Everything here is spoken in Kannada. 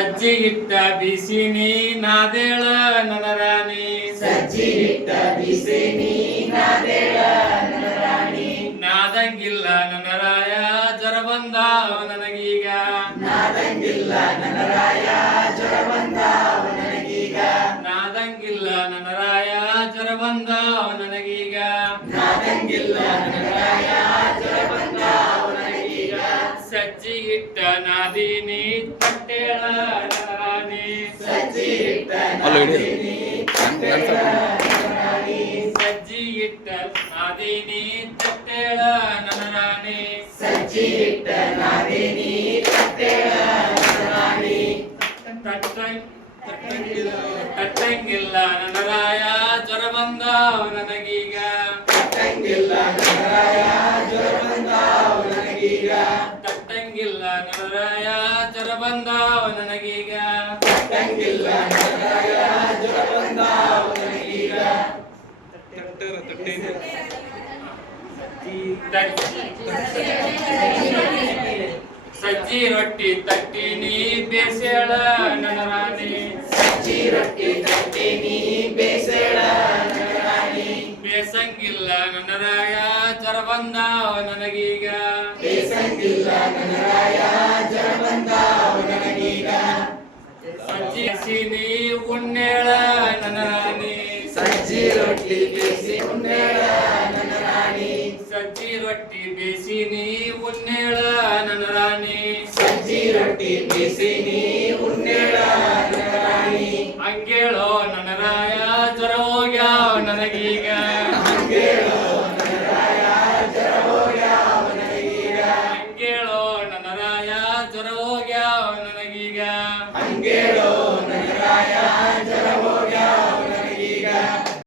ಸಜ್ಜಿ ಹಿಟ್ಟ ಬಿಸಿನಿ ನಾದೇಳ ನನ್ನ ರಾಣಿ ಸಜ್ಜಿ ಹಿಟ್ಟ ಬಿಸಿನಿ ನಾದೇಳ ನನ್ನ ರಾಣಿ ನಾದಂಗಿಲ್ಲ ನನ್ನ ರಾಯ ಜ್ವರ ಬಂದಾವ ನನಗೀಗ ನಾದಂಗಿಲ್ಲ ನನ್ನ ರಾಯ ಜ್ವರ ಬಂದಾವ ನನಗೀಗ ನಾದಂಗಿಲ್ಲ ನನ್ನ ರಾಯ ಜ್ವರ ಬಂದಾವ ನನಗೀಗ ನಾದಂಗಿಲ್ಲ ನನ್ನ ರಾಯ ಜ್ವರ ಬಂದಾವ ನನಗೀಗ ಸಜ್ಜಿ ಹಿಟ್ಟ ನಾದೀನಿ ತಟ್ಟೇಳ ನನ್ನ ರಾಣಿ ಸಜ್ಜಿ ಹಿಟ್ಟ ನಾದಿನಿ ತಟ್ಟೇಳ ನನ್ನ ರಾಣಿ ಸಜ್ಜಿ ಹಿಟ್ಟ ನಾದೀನಿ ತಟ್ಟೇಳ ನನ್ನ ರಾಣಿ ಸಜ್ಜಿ ಹಿಟ್ಟ ನಾದಿನಿ ತಟ್ಟೇಳ ನನ್ನ ರಾಣಿ ತಟ್ಟಂಗಿಲ್ಲ ನನ್ನ ರಾಯ ಜ್ವರ ಬಂದಾವ ನನಗೀಗ ತಟ್ಟಂಗಿಲ್ಲ ನನ್ನ ರಾಯ ಜ್ವರ ಬಂದಾವ ನನಗೀಗ ತಟ್ಟಂಗಿಲ್ಲ ನನ್ನ ರಾಯ ಜ್ವರ ಬಂದಾವ ನನಗೀಗ ತಟ್ಟಂಗಿಲ್ಲ ನನ್ನ ರಾಯ ಜ್ವರ ಬಂದಾವ ನನಗೀಗ ಸಜ್ಜಿ ರೊಟ್ಟಿ ತಟ್ಟಿನಿ ಬೇಸೇಳ ನನ್ನ ರಾಣಿ ಸಜ್ಜಿ ರೊಟ್ಟಿ ತಟ್ಟಿನಿ ಬೇಸಳ ನನ್ನ ರಾಣಿ ಬೇಸಂಗಿಲ್ಲ ನನ್ನ ರಾಯ ಜ್ವರ ಬಂದಾವ ನನಗೀಗ ಬೇಸಂಗಿಲ್ಲ ನನ್ನ ರಾಯ ಜ್ವರ ಬಂದಾವ ನನಗೀಗ ಸಜ್ಜಿ ಹಸಿನಿ ಉಣ್ಣೇಳ ನನ್ನ ರಾಣಿ ಸಜ್ಜಿ ರೊಟ್ಟಿ ಬೇಸಿ ಉಣ್ಣೇಳ ನನ್ನ ರಾಣಿ ಸಜ್ಜಿ ರೊಟ್ಟಿ ಬೇಸಿನಿ ಉಣ್ಣೇಳ ನನ್ನ ರಾಣಿ ಸಜ್ಜಿ ರೊಟ್ಟಿ ಬೇಸಿನಿ ಉಣ್ಣೇಳ ನನ್ನ ರಾಣಿ ಹಂಗೇಳೋ ನನ್ನ ರಾಯ ಜ್ವರ ಹೋಗ್ಯಾವ ನನಗೀಗ ಹಂಗೇಳೋ ನನ್ನ ರಾಯ ಜ್ವರ ಹೋಗ್ಯಾವ ನನಗೀಗ ಹಂಗೇಳೋ ನನ್ನ ರಾಯ ಜ್ವರ ಹೋಗ್ಯಾವ ನನಗೀಗ ಹಂಗೇಳೋ